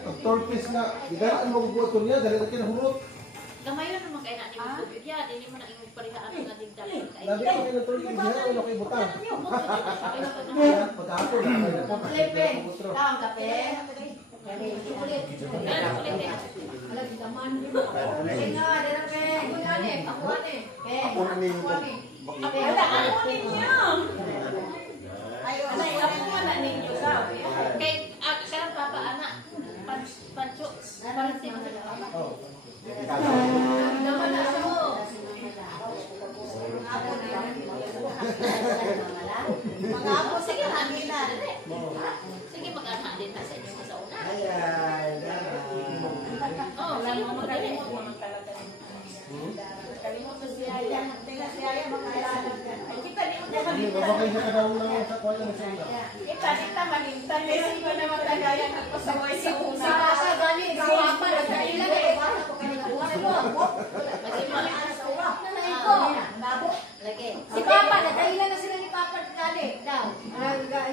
ang torpis nga, higaan mo bubuto niya, dali na kinahurot. Gamayon naman kayo na yung tubig yan, hindi mo na yung parihaan ng ating dalit. Labi ko kayo ng torpis, higaan mo kayo butang. Pagkakapon na kayo na po. Lepin, taong kape. Ulit. Alam, daman din mo. Sige nga, dalamin. Ako na ni, ako na. Ako na ninyo. Wala, ako ninyo. Ay, ako na ninyo ka. Kay, karang papa, anak. Pancho. Pancho. Oh. Daman na siya mo. Mag-apo, sige, hangin na. Sige, mag-anak din na sa inyo sa una. Oh, sige, mag-anak mo. Kalimut si Aya. Tingnan si Aya, makaalala ka. Kita din mo Hindi, babakay siya ka daw lang sa kwarta ng sila. Kita malimtan. Kasi ko naman kagaya ng pasaway sa una. Sa gani, guwapa na kanila eh. Si Papa, nagkaila na sila ni Papa dali. Daw,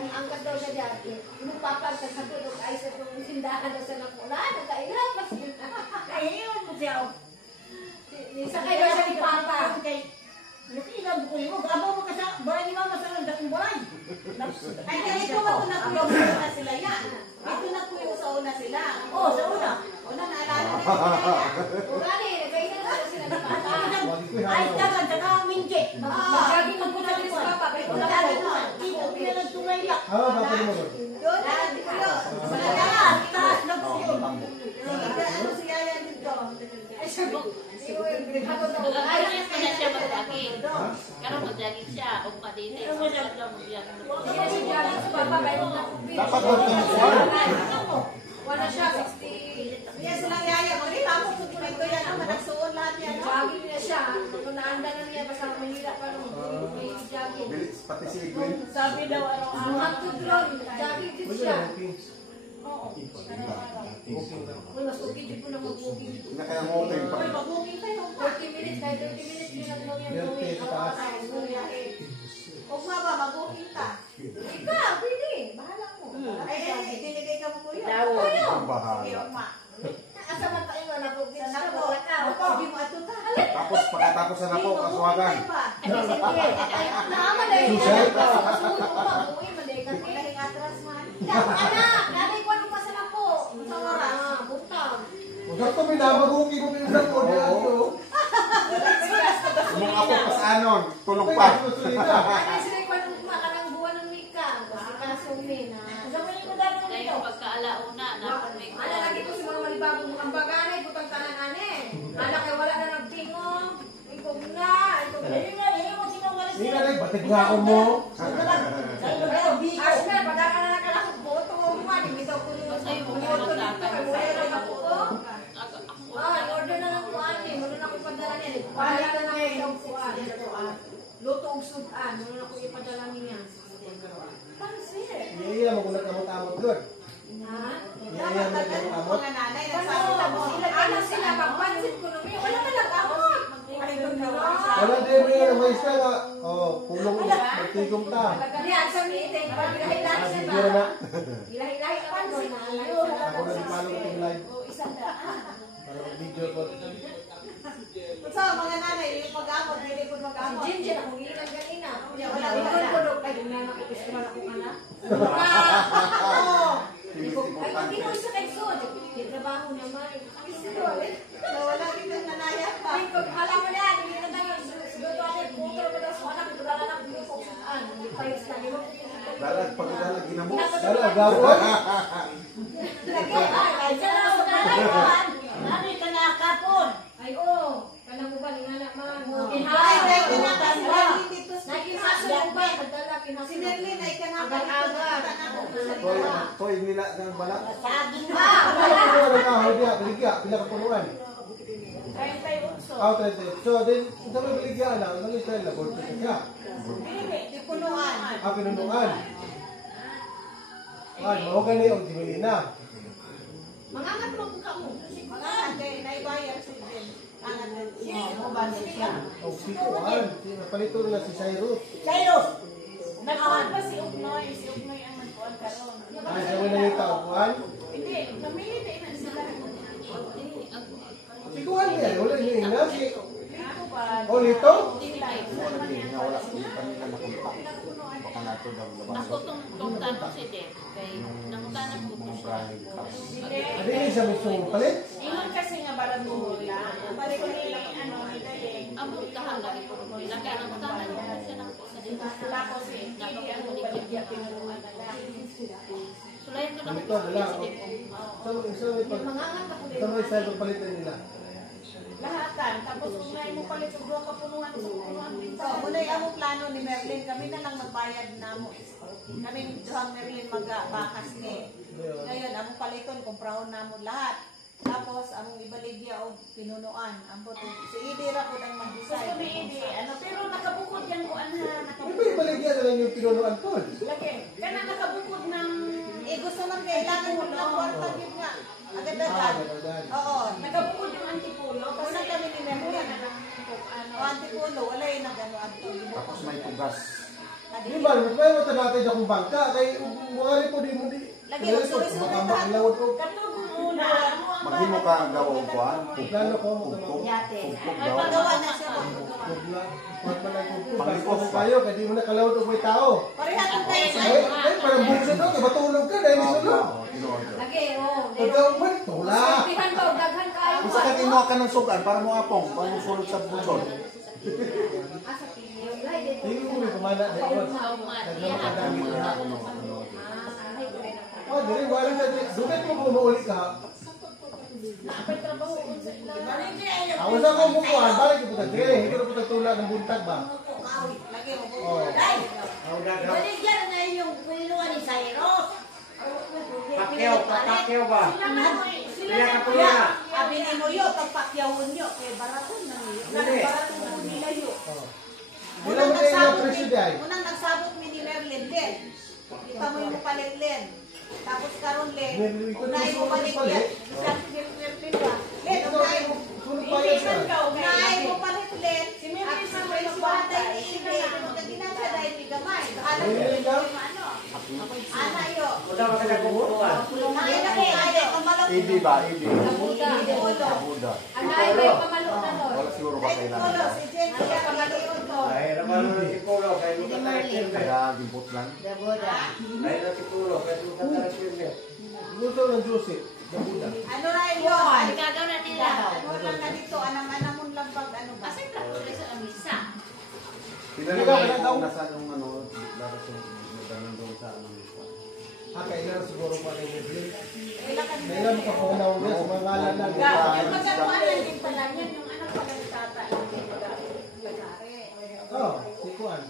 angkat daw siya dyan. Yung Papa, sa tulog ay sa itong sindahan na sa nakula. Nagkaila pa sila. Ayun mo siya. Sa kayo siya ni Papa. Nakilang ko yung gabaw mo kasi bahay ni mama sa dating bahay. Ay, ganito ba ito nakuyo sa una sila yan? Ito nakuyo sa una sila. Oh, sa una. Una, naalala na sila yan. Gani, nagkaila na sila ni Papa. Ay, dagan, saka ang minje. Magsaging magpunta ni Papa. Pero wala Lagi ko. mo, Dito, pinag-tungay lang. Ah, bakit mo? doon na nakuyo. Sa kaya, Taas lang po yun. ano si Yaya dito? Ay, sabi. Ayos na siya mag-jogging. Karoon mag-jogging siya. O kadite. Dapat magtungkuan. Wala siya, 60. Yan silang Yaya. Mali, tapos tutuloy ko yan. Ang managsuon lahat yan. Jogging na siya. Kung naanda na niya, basta mahirap pa nung may jogging. Bilis, pati si Gwen. Sabi daw araw-araw. Ang haptudron, jogging din siya. Oo. Uy, mas okay din po na mag-walking. Na kaya mo tayo pa. Uy, mag-booking kayo. 30 minutes, kahit 30 minutes, pinaglaw yan gawin. Huwag nga ba, mag-booking ka. Ikaw, pwede. Bahala mo. Ay, dinigay ka mo ko yun. Daw. Ang bahala. Sige, ma. Asa man tayo nga na-booking Sa siya. nako. Wala ka. Hindi mo ato ta. Tapos pagkatapos na po, kasuwagan. Naama na yun. Suicide ka. Masuot mo pa, buhay, malikat eh. Dahil atras man. Anak, nanay ko ano pa sa napo. Sa oras. Butang. Huwag ka minabaguki mo pinagsan ko. Mung ako pa sa anon, tulog pa. Ano sila ko anong makarang buwan ng Mika? Kasi kasumi na. Gawin ko dahil mo Ngayon, pagkaalauna, napanig ko. Ano lagi ko sa mga malibagong mga baganay, butang tanan ane. Ala kay wala na nagtingong. Ikaw na, ikaw na. Hindi na rin, batig nga ako mo. Asmer, padaka na nakalakot po. Tungo mo, di bitaw ko yung Sa'yo, bumoto dito. Kay wala na ako ko. Ako. Order na lang po ani. Muna na ko padala niya. Padala na lang ko yung kuan. Luto og sudan. Muna na ko ipadala niya. Pansin. Iya, magulat ka mo tamot doon. Ha? Iya, magulat ka mo. mga nanay. Nagsabi na mo. Ano sila, pagpansin ko nung wala man lang ako. Wala din mo yung may isa nga. Oh, pulong magtigom ta. Kaya sa meeting, pag ilahi-lahi siya ba? Siguro na. Ilahi-lahi pa doon. Ako na di palo itong live. Para mag-video ko. So, mga nanay, yung mag-amot, hindi ko Si mag-amot. Ginger, akong ilang ganina. Wala Ikon wala. ko doon, ay doon na nakipisuman ako ka na. Oo. Ay, pag ikaw isa kay Sod, yung trabaho naman. Wala kitang nanaya pa. Ay, kung alam mo na yan, hindi na tayo, siguro tayo, puto ko daw sa anak, ito na lang yung kukusan. Hindi pa yung sinabi mo. Dalag, pagdalag, ginamot. Dala, gawon. Lagi, ay, dyan na ako na lang. Ano ka na kapon? Ay, oo. Kanang mo ba, nga naman. Ay, ay, kinaka. Si Nerlin dito. Nagkinaso mo ba? Nagdala, kinaso. Si Nerlin ay kinaka. Aga-aga. Toy, toy nila ng balak. Saging Ah, Ano wala. na kahoy diya, biligya, pila ka puluan. 38. Ah, 30. So, then, sa mga biligya na, ang Israel na, gold ka siya. Di punuan. Ah, pinunuan. Ah, mahugan niya, o dimili na. Mangangat mo kung ka mo. Mga nanay, naibayar si Ben. Angat na. O, sikuan. Napalito na si Cyrus. Cyrus! Nagkuhan pa si Ugnoy. Si Ugnoy ang nagkuhan karon. Ah, siya mo na yung taupuan. Hindi, namili din si Deb. Kay nangutanan po ko siya. Hindi niya siya mismo palit. Ingon kasi nga barang mula. Balik ko nila ano ni Daling. Abot ka hanggang ito. Kaya nangutanan po siya ng po sa Deb. Tapos hindi ano baligya pinuruan na lang. Sulayan ko lang Ito, po wala. si Deb. Mangangat ako Ito may style palitan nila. Lahatan. Tapos kung may mo palit og duha ka punuan sa punuan dito. Muna yung among plano ni Merlin, kami na lang magbayad na mo. Kami ni John Merlin magbakas ni. Ngayon, among paliton, kumprahon na mo lahat. Tapos, among ibaligya o pinunuan. Ambot, si Idi ra po ang mag-decide. Gusto ni Idi, ano, pero nakabukod yan ko, ano, May nakabukod. baligyan na lang yung pinunuan ko. Lagi, kana nakabukod ng... gusto man kailangan mo ng kwarta yun nga. Agad-agad. Oo, nakabukod yung antipulo. Kasi kami ni Merlin. O antipulo, wala yung nag-ano. Tapos may tugas. Di ba, may mata natin akong bangka. Kaya mga rin po di mo di. Lagi, sunod-sunod lahat. Katulog muna. Maghimo ka ang gawa ko ha. Plano ko mo Pugpog. Yate. Pugpog Ay, daw. pagawa na siya. Huwag pa lang kung Pangikos mo pa. kayo, kasi di mo nakalawad o may tao. Parehatong kayo sa Ay, parang bungso doon, matulog ka, dahil isulog. In-order. Lagi, oh. Pagka umalik, tula. Sabihan ko, daghan kayo. Kung sa kanino ka ng sugan, para mo apong, para mo sulod sa busol. Asa pinyo. Ay, dito. Tingin ko may pamana, dahil ko. Nagnamakadami na. Ah, ay, ko rin ako. Oh, dali, wala na dali. Dugat mo kung maulit ka. Awas ako ang bukuhan, balik yung putag. Hindi ko na putag tula ng buntag ba? Lagi, Oh. Baligyan na yung pinunuan ni Cyrus. Pakyaw ba? Sila na po yan. Abi ni mo yun, pagpakyawon nyo. Kaya baraton na nyo. Baraton mo nila yun. Bilang mo kayo yung presyo dahil. Unang nagsabot mi ni Merlin din. Di pa mo yung palit Len. Tapos karon Len. Merlin, ito Unay mo yung balik palit. yan. Isang Merlin ba? Len, Ito, unay mo. sunod pa yan siya. Unay mo palit Len. Si Merlin sa may magbatay ni Len. Ano ka ginasa dahil ni Gamay. Alam mo Merlin yung ka? ano. Ana yo. Wala ka na kumukuhan. Ay na kay ay kamalok. Ibi ba? Ibi. Buda. Buda. Ang ay may pamalo na nun. Wala siguro ka Ay kailangan. kulo si Jen kaya kamalion ko. Ay, naman si Pulo, kaya mo ka tarakirme. Kaya gimpot lang. Dabuda. Ay, na si Pulo, kaya mo ka tarakirme. Gusto ng Jose, ng Buddha. Ano na yun? Ang gagawin natin nila. Ano lang na dito, anang mo lang pag ano ba? Kasi traktor sa lamisa. Tinanong ko nasaan yung ano, dapat yung nandun sa ano. Ah, kailangan siguro pa rin yung Merlin. Kailangan Kailangan ka po na ulit sa mga ngalan lang. yung magkakuanan din pala yan, yung anak pala ni Tata, yung mag-ari. Oh, si Kuan.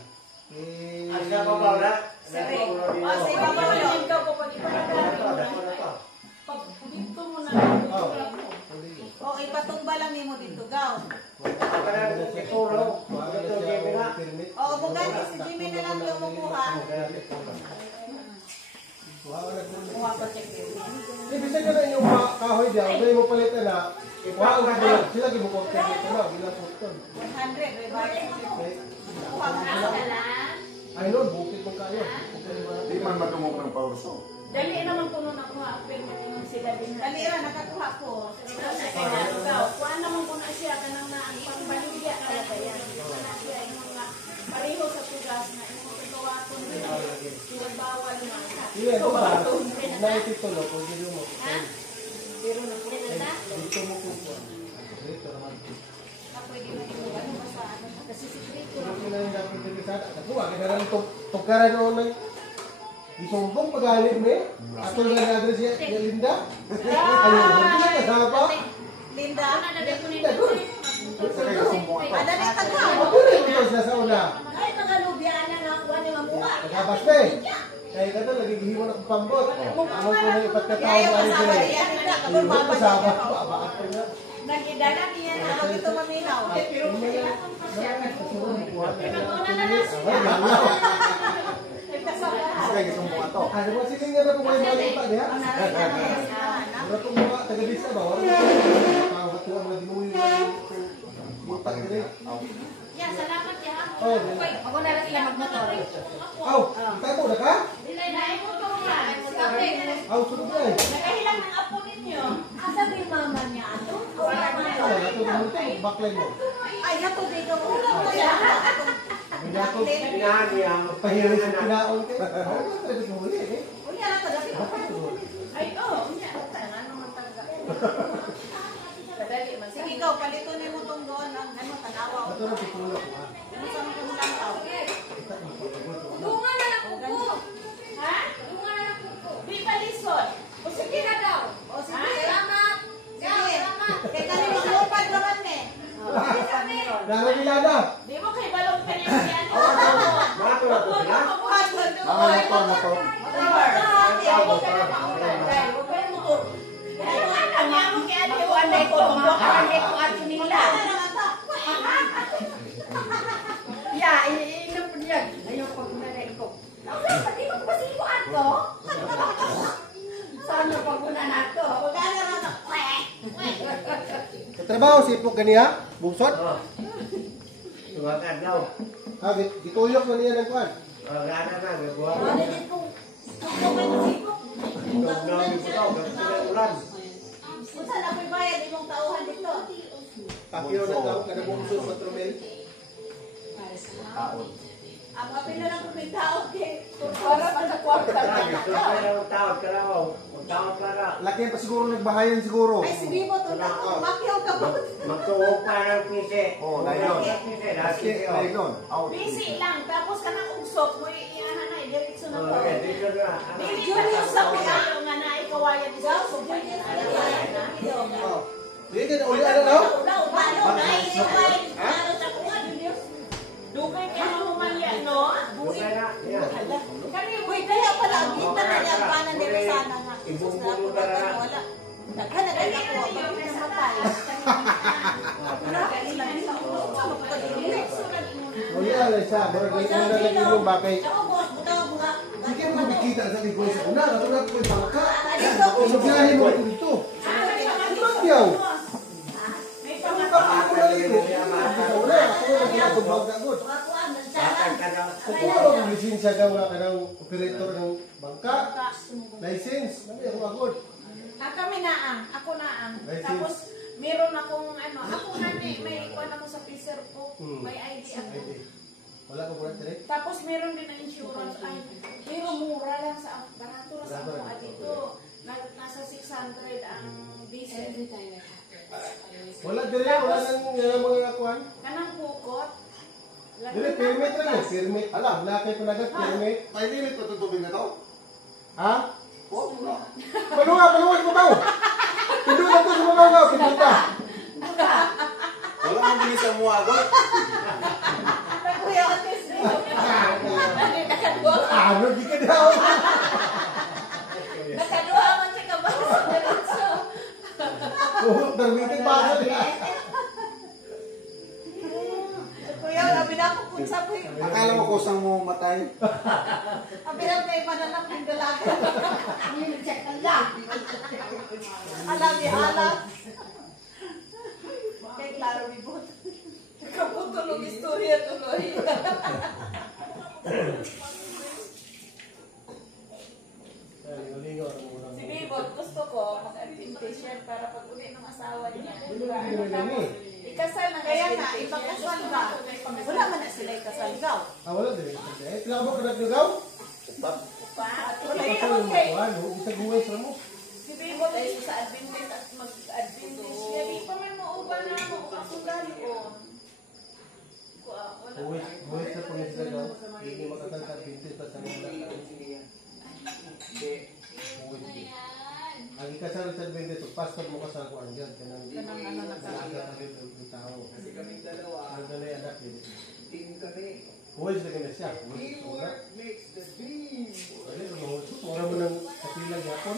Eh, Ang sa babaw na? Sere. Pulo din O, sa iba ako. mo yun, ikaw po pag Ako na to. dito mo na. Oh. O, ipatumba lang ni mo dito, gaw. Ako na si Pulo. Wala na Ito, siya Jimmy na. ang permit. O, bugani, si Jimmy na lang yung mukuha. Wala na permit. Kuha pa si Jimmy. Ibig sabihin na yung mga kahoy diyan, may mo palitan na, wala ka ba, sila gibukot ka dito na, bilang puton. 100, may bayad. Kuha mo na. Ay nun, bukit mo kayo. Di man madumog ng pauso. Dali naman po nung nakuha, pero sila din. Dali ra, nakakuha po. Kuha naman po na siya, kanang na ang pangbaligya talaga yan. Na siya yung mga pareho sa tugas na yung mga kawaton nila. Sila bawal na. Iya, ito ba? Naititulo, kung dito mo. Pero na po. Dito mo kung kuwan. Dito naman. Pwede mo yung ano ba sa ano. Kasi si Trito. Kung sila yung dapat delikada, nakuha, kaya lang tukaran noon ng isumbong pagalit mo eh. Ato na natin siya, si Linda. Ayun, hindi na kasama. Linda. Ano na din po Linda, doon. Sa kayo sumbong ato. Ada na tagha. Ako rin ito siya sa una. Ay, tagalubyan na kuha ni Mamuha. Nagabas na eh. Kaya ka doon, nagigihiwan ako pambot. Ano ko na ipagkatawag Kaya na rin kasama sila eh. niya Linda. Ayun, Kapag mababa kasama niya. ko, abakat ko na. Nagidala niya na. Ako ito maminaw. Pero Sa kayo sumbong ato. Ano ba silingan na po kayo malita diha? Ano po mga taga-lista ba? Wala na katuwa mga dinuwi na buta dire. Yan, salamat ya. Oh, Ako na lang sila magmotor. aw, tayo na ka? Dilay na imo to yan. Aw, sunod na eh. nakahilang ng apo ninyo. Asa ba yung mama niya ato? Wala man. Aw, nato na mo to, backline mo. Ay, nato di ka mo. Nato, Pinahan niya ang pahirin sa pinaon kayo. Aw, talaga mo huli eh. Kadali man. Sige ikaw, palitunin mo tong doon ang tanawa. Ito na pitulog ko. Ano sa mga lang tao? Dunga na lang kuko. Ha? Dunga na lang kuko. Di palisod. O sige na daw. O sige. Salamat. Sige. Salamat. Kaya kami maglupad naman eh. Nara nila na. Di mo kay balong ka niya si ano. Mato na to sila. Motor. Ang nga mo kaya di wanday ko wanday ko ato nila. Ya, inom po diyan. Ayaw pag nanay ko. Okay, pati mo ba si Juan ko? Saan na pag una na to? Katrabaho si Ipok ganiya, bungsod. Tumakan daw. Ha, gituyok na niya ng kuan. Gana na, gagawa. Ano din kung tutukan mo si Ipok? Nagnawi ko daw, gagawin ulan. Kung saan ako'y bayad imong tauhan dito? Pakiro na daw kada bungsod sa Tromel. Taon. Ang apil na lang kung may tao kay Para pa sa kwarta na Gusto ko na magtawad ka raw. Magtawad ka raw. Laki pa siguro nagbahayan siguro. Ay, si Bibo, tutang ko, makyaw ka ba? Magtuhog pa ng pisi. Oo, dayon. Pisi, last Laki, pisi. dayon. busy lang. Tapos ka nang ugsok mo iinahanay. Diretso na to. Okay, dito na. Dili pa sa kuya nga na ikawayan ni Sa. Oh. Sige, uli ano daw? Dugay kaya humalya, no? Okay na, yan. Kani Uy, kaya pala, kita na niya ang panan nila sana nga. Jesus na ako na wala. Daghan na rin ako, bakit namatay? Uli ano siya, pero ganyan na lang yung bakay. Ako, boss, butaw mo nga. Hindi mo makikita sa bigay sa una, katulad ko yung bangka. Isabiyahin mo ito dito. Magyaw. may Ano pamata. ba ako na ito? Sa una, ako na nagkakot bangka good. Bakal ka daw. Kung ano ang lisensya daw nga kanang operator ng bangka, license, ano yung agod. Kami naang, ako naang. License. Tapos meron akong ano, ako na may kuwan ako sa freezer ko. May ID ako. Wala ko pala direct. Tapos meron din na insurance. Ay, pero mura lang sa barato na sa mga dito. Nasa 600 ang diesel. Wala direct, wala nang mga kuhan. Kanang pukot. Dire, permit lang eh, permit. Alam, wala kayo panagat, permit. May limit pa itong tubig na to? Ha? Oo, wala. Paluwa ko daw. Pindot na to sa mga nga, pindot ka. Wala mong bilisan mo agad. Kuya, otis rin. Ano, di ka daw. Nakaduha man siya ka ba sa diretso. Darmitin pa ako nila. Kuya, sabi na ako kung sa kuya. Akala mo kusang mo matay. Sabi na may mananap ng dalaga. Check ka lang. Alam ni alam. Kay Claro Bibot. Kaputulong istorya tuloy. Si Bibot, gusto ko mag-invitation para pag uli ng asawa niya. Ikasal na Kaya nga, ipagkasal ba? Wala man na sila ikasalgaw. Wala din. Kailangan mo pinaglugaw? Pa. Wala Uli ito. ako kay. Isang buhay sa mo. Si Bibot ay sa Adventist at mag-Adventist. Kaya di pa man mauban na mo ako galion. Buhay sa pangislagaw. Hindi makatangkad bintis pa sa mga ang ikasal sa bintis, pastor mo kasal ko ang dyan. Kanang nalaga kami ng tao. Kasi kami dalawa. Ang dalay anak din. Buhay sa kanya siya. Wala. Wala mo ng kapilang yapon.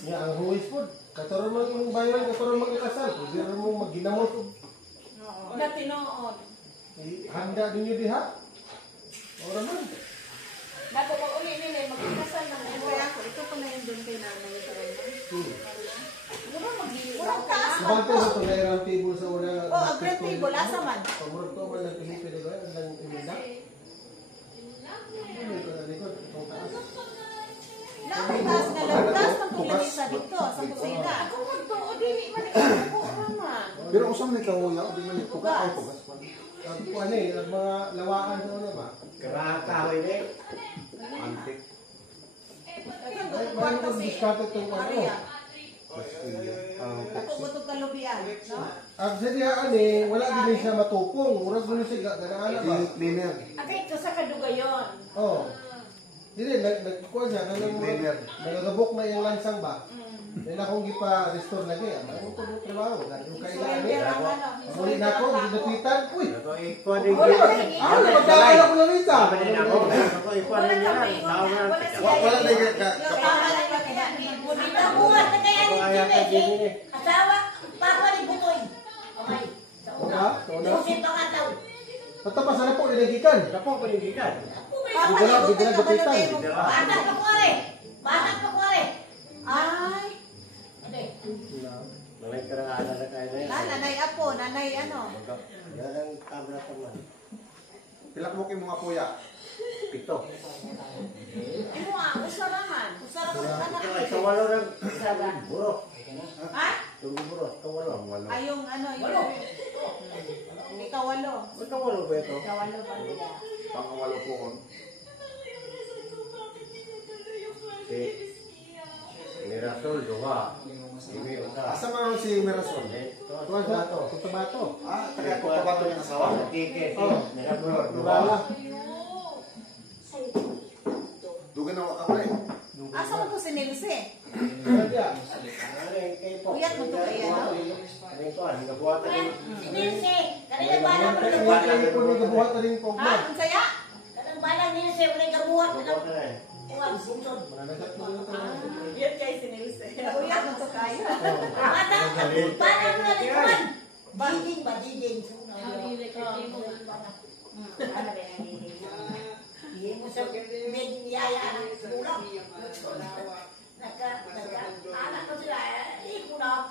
Nga ang huwis po. Kataroon mo yung bayan, kataroon mo ikasal. Pwede mo magginamot. Na tinoon. Handa ninyo diha. Ora man. Nato pag uli nila, mag-ikasal na Kaya ngayon. ako, ito pa na yun doon kay nanay sa Urang ka. Sabante mo ito na round table sa una. Oh, ang grand table, asa man? Pamurag ko man ng Pilipino ba? Ang lang imida. Ano ito na likod? Itong taas. Nakutas na lantas ng tulamisa dito sa kusina. Ako magtuo, dili man ikaw man. Pero usam ni kahuya, di man ito ka ay tugas pa. Ang ano eh, ang mga lawaan sa una ba? Karakahoy din. Antik. Ay, marami kong discount itong ano. Ako butog kalubian, no? Ang sa diya ani, wala din siya matupong. Murag mo siya ganaala ba? Cleaner. Agay ko sa kadugayon. Oh. Dili nagkuha siya kanang Cleaner. nagagabok na yung lansang ba? Dahil akong gipa-restore lagi. Ano ko yung trabaho? Yung kailangan Surrender niya. ang ano. Muli na ako, ginapitan. Uy! Ito ikuha din Wala ko. ka tingin. Ano, magkakala ko lang isa. Sabi din ako. Ito ikuha Wala din ka nila. maingon na. Wala siya. Wala na yung Nabuhat na kaya Ako ni kaya ka din Jimmy. eh. Asawa, papa ni Butoy. Okay. Una? Una? Susin pa ka daw. Patapas na po, dinagikan. Ito po panindigan. Papa Bigla, ni bigla gapitan. Bata pa ko eh. Bata pa ko eh. Ay, Malay ka na na kayo na yan. nanay apo, nanay ano. Yan ang camera pa man. Pilak mo kayo mga kuya. Pito. Imo usaraman. Sarap ang anak ko. Ito walo ng buro. Ha? Tunggu buro. Ito walo. Ay, yung ano, yung... Ikawalo. Ito walo ba ito? Ikawalo ba nila? Pangawalo po ko. Si Mirasol, duha. Ibi, usa. Asa man si Mirasol? Tuwa siya, tutabato. Taga ko pa ba ito yung asawa? Tike, si Oh. Mirasol, duha. Durala. Dugan na ako eh. Asa mo to si Nilse? Tuwa siya. Ano yung kayo po? Uyat mo to kaya, no? Ano yung kuhan? Nagabuhatan din. Sinilse. Kanina bala mo Kaya nagabuhat. kaya ko nagabuhat na rin po. Ha? Ang saya? Kanang bala nilse mo nagabuhat. Nagabuhatan na eh. Uwag, bungsod. Managat mo rin ito. Yan kay si Nilse. Uyat mo to kaya. Bata, bala mo na likuan. Diding ba, diding. Hindi mo sa mediyaya ng bulak. Anak ko sila, ikunap.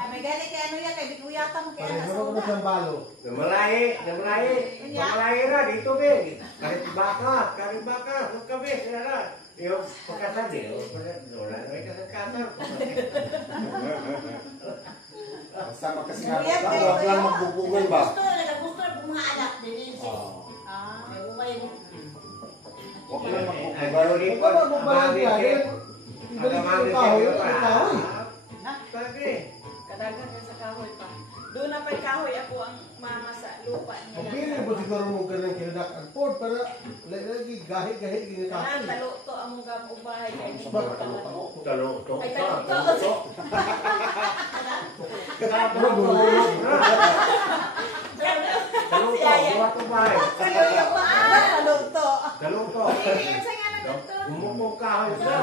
May gali kay ano yan, kay biguyatan mo kaya Pagkakaroon ko na nasa siyang balo. Namalahi, namalahi. Namalahi ra, dito be. Kahit baka, huwag ka be, sila ra. Yung pagkasal eh, wala na may kasal-kasal. Basta magkasingaw. Uyat kayo, Huwag lang kayo. magbubugan ba? Gusto ng mga anak din. Ah. May umay mo. Huwag lang magbubugan. Ang baro rin Ikaw ba magbayad ka? Ibalik ko yung kahoy. Ang kahoy. Pagre. Kadagan ka sa kahoy pa. Doon na pa'y kahoy ako ang mama sa lupa Ang nila. pili mo siguro mo ganang kinadak ang port para lagi gahi-gahi Kailangan ginitapon. talo to ang mga ubahay kay hindi Ba? Talo, to. Ay, talo to. Talo to, buhat to ba eh. Naluto. Talo to. Dili, yan sa nga nagto. Umukong kahoy sa.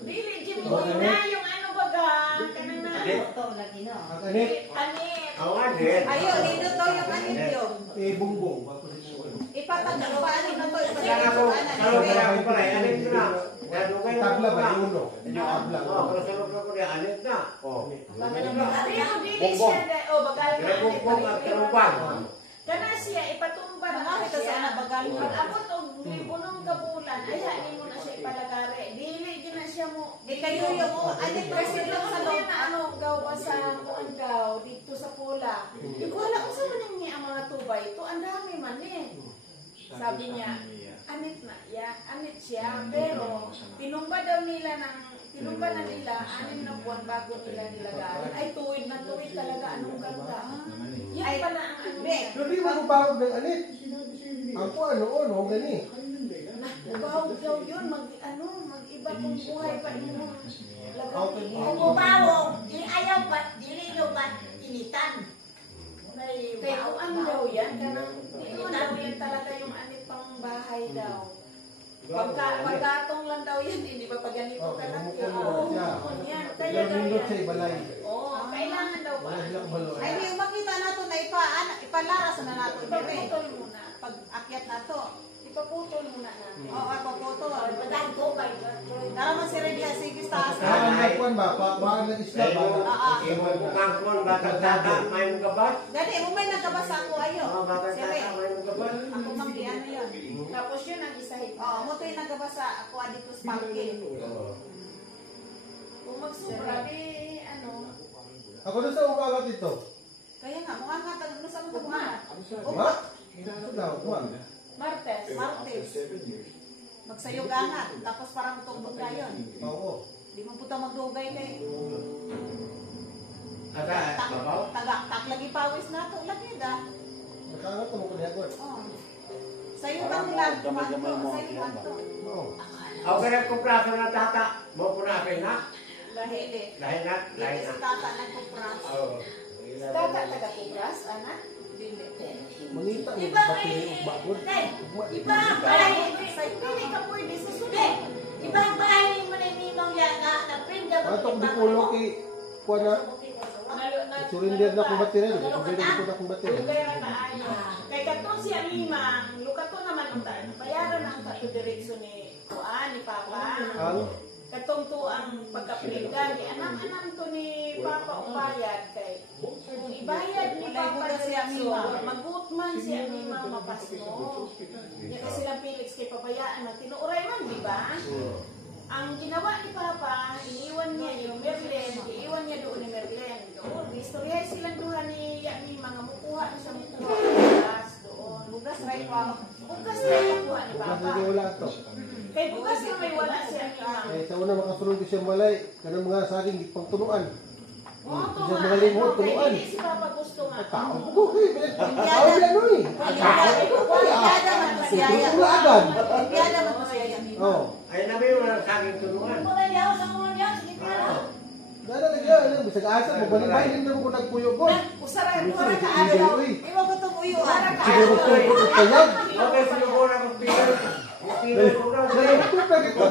Dili, Jimmy, na yung ano baga. Kanang na. Ang anit, Anit. Ang adit. Ayun, nindot daw yung anilyo. bumbong. Bago si bumbong. Ipatag, paano na to? Kaya ako, talo kaya ako pala, anit ko na. Nadugay mo Tabla ba? na. Yung uno. Tabla. Oo, pero sunod ko niya, anit na. Oo. Ari ako dili siya. O, bagal na anit. Bumbong at karubang. Kana siya, ipatumba na Nakakita sa siya. anak bagal mo. Pag abot og libunong kabulan, ay hain mo na siya ipalagare. Dili, di na siya mo. Di kayo yung mo, anit person lang sa loob. na ano gawa sa kuan gaw dito sa pula. Di ko alam kung saan man niya ang mga tubay. Ito ang dami man eh. Sabi niya, anit na, anit siya, pero tinumba daw nila tinumba na nila 6 na buwan bago nila nilagay. Ay, tuwid na tuwid talaga, anong ganda. Yan pala ang ano niya. Pero di mo bawag ng anit. Ang po ano, gani. Bawag daw yun, mag-iba kung buhay pa mo. Okay. Kung umawo, di ayaw ba, dili nyo ba initan? May Kaya kung ano daw yan, yun daw yan talaga yung anit pang bahay daw. Pagkatong lang daw yan, hindi ba pag ganito Okay, kalaki? umukon mo siya. Yan, Pero kaya daw nindot yan. siya ibalay. Oo, kailangan daw pa. Wala sila kabalo. Ay, yung makita nato na ipalaras na nato. Ipaputol muna. Pag akyat nato. Ipaputol muna natin. Oo, ay papoto. Pagdaan ko ba? Naraman si Redia, sige taas. Saan nagkuhan ba? Baan nag-isla ba? Imo bukangkon, batang tata, may mong gabat. Gani, mo may nagkabasa ako ayo. Oo, batang Sire, tata, may mong gabat. ako mangki, ano yun? Tapos yun ang isahit. Oo, mo to yung nagkabasa ako adito sa parking. Kung magsubra, di ano. Ako doon sa umagat ito. Kaya nga, mukha nga tayo sa mga kuma. Ma? Ito daw, ma. Martes. Martes. Magsayog angat, tapos parang tumbong kayon. Oo. Di mo puto ka magdugay kay Ata, babaw? tagak lagi pawis na to lagi da. Nakaangat mo ko niya ko. Oh. Sa'yo bang lang, Gamay-gamay mo. sa'yo lang to. Oo. Ako kaya kumplaso na tata. Mo po na na. Dahil Dahil na. Dili sa tata nagpupras. Oo. Tata taga-kubras, anak. Dili. Mangita mo Iba battery ug bakod. Iba ang bahay, hindi ka pwede sa sunod. Iba ang bahay mo na imong yan na print ka. Ato ko di pulo kay kuha na. Surrender na kong battery. Surrender ko na kong battery. Kay katong siya mimang, lukato naman ang tayo. Bayaran ang tayo diretso ni Kuan, ni Papa. Ang Katong to ang pagkapiligdan. Anak-anak to ni Papa ubayad kay. Kung ibayad ni Papa diretso, magutman siya mimang mapasno. Yan kasi lang Felix kay pabayaan na tinuuray man, di ba? Ang ginawa ni Papa, iniwan niya yung Merlin, iiwan niya doon ni Merlin. Doon, istorya silang duha ni Yami, mga mukuha na siya mukuha. Bugas doon. Bugas, right, wow. Bugas na yung kuha ni bukas Papa. na wala to. Kay bugas na may wala siya ni Mama. Eh, sa una makasulong ko siya malay. Kanang mga saging di pang tunuan. Oo, to Siya nga. mga limot, Kay tunuan. hindi si Papa gusto nga. Tao ko kay bilet. Tao yan oy. Piyada man to siya. Wala agad. Piyada man to siya. Oh. Ay nabi mo na sa aking tulungan. Wala yaw sa mga yaw, sige pala. Dala na gaya, bisag asa mo balibay din mo ko nagpuyo ko. Usara, wala ka Sige, araw. uy. Iwa ko itong uyuan. Sige, gusto ko payag. Okay, sinubukan ako pilo. Pilo ko na. Dala ko pa gito.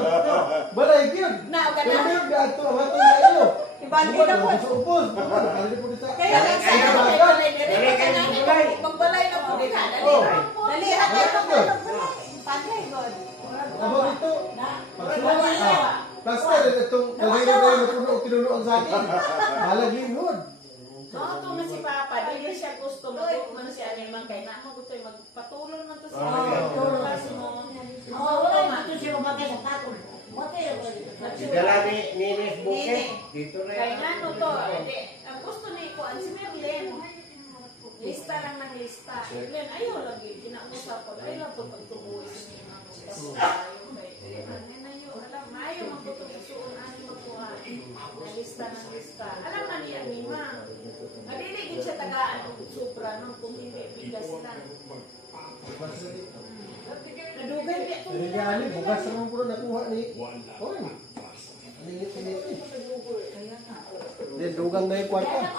Balay gyud. Na, o Pero ganun. yung gato ang ato na iyo. Ibandi na po. Sa upos. Kali po sa. Kaya lang sa iyo, kay balay dire ka na ni magbalay na po di ka. Oh. Dali, atay pa ko magbalay. Padlay, God. Abo ito. Pagsuwa. Plaster itong kalina na yung puno kinuno ang sakin. Halagin hod. Oo, to na si Papa. Dili siya gusto magtukman siya ni man kay na mo gusto magpatulong man to siya. Kasi mo. Oo, wala dito siya mabagay sa patol. Wate yun. Dala ni Miss Buke. Dito na Kay yan. nano to, hindi. Ang gusto ni Kuan si Merlin. Lista lang ng lista. Merlin, ayaw lagi. Kinausap ko. Ayaw lang to pagtubuhi sa mga mga ayaw magputong isuon ani magkuha. Lista ng lista. Alam na niya ni Ma. Nadiligid siya tagaan og supra nung kung hindi bigas sila. Nadugay biya to Jadi nila. ali bukas naman puro nakuha ni. Oy. Ini. Then dugang na yung kwarta. Kaya